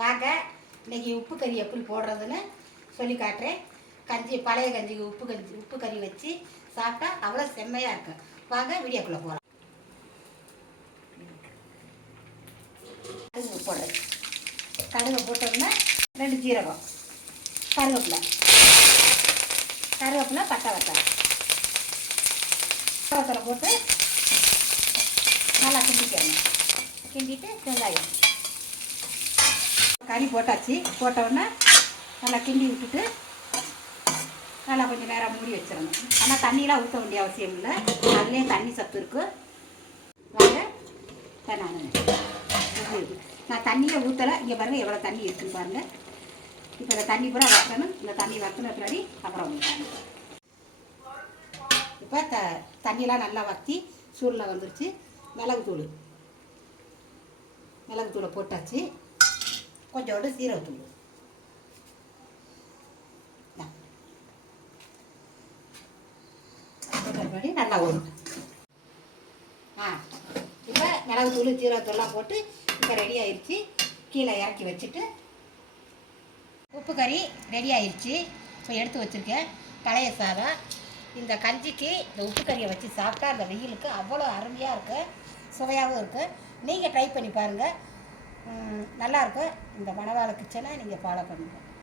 வாங்க இன்றைக்கி உப்பு கறி எப்படி போடுறதுன்னு சொல்லி காட்டுறேன். கஞ்சி பழைய கஞ்சிக்கு உப்பு கறி வச்சு சாப்பிட்டா அவ்வளோ செம்மையாக இருக்கும். வாங்க வீடியோக்குள்ளே போகலாம். கடுகு போடுறேன். கடுகை போட்டோம்னா 2 ஜீரகம், கருவேப்பிலை, பட்டை வத்தலை போட்டு நல்லா கிண்டிக்கணும். கிண்டிட்டு வெங்காயம் கறி போட்டாச்சு. போட்டோடனே நல்லா கிண்டி விட்டுட்டு நல்லா கொஞ்சம் நேரம் மூடி வச்சிடணும். ஆனால் தண்ணியெலாம் ஊற்ற வேண்டிய அவசியம் இல்லை, அதுலேயே தண்ணி சத்து இருக்குது. வாங்க நான் தண்ணியை ஊற்றலை. இங்கே பாருங்கள் எவ்வளோ தண்ணி இருக்குன்னு பாருங்கள். இப்போ இந்த தண்ணி பூரா வற்றணும். இந்த தண்ணி வற்றின பின்னாடி அப்புறம் ஊற்றணும். இப்போ தண்ணியெலாம் நல்லா வற்றி சூடில் வந்துருச்சு. மிளகுத்தூளை போட்டாச்சு. கொஞ்சோண்டு சீரகத்தூள் நல்லா ஓடும். இப்போ மிளகுத்தூள் சீரகத்தூள்லாம் போட்டு இப்போ ரெடி ஆயிடுச்சு. கீழே இறக்கி வச்சுட்டு உப்பு கறி ரெடி ஆயிடுச்சு. இப்போ எடுத்து வச்சுருக்கேன் பழைய சாதம். இந்த கஞ்சிக்கு இந்த உப்பு கறியை வச்சு சாப்பிட்டா அந்த வெயிலுக்கு அவ்வளோ அருமையாக இருக்குது, சுவையாகவும் இருக்குது. நீங்கள் ட்ரை பண்ணி பாருங்கள், நல்லாயிருக்கும். இந்த மணவாள கிச்சனை நீங்கள் ஃபாலோ பண்ணுங்கள்.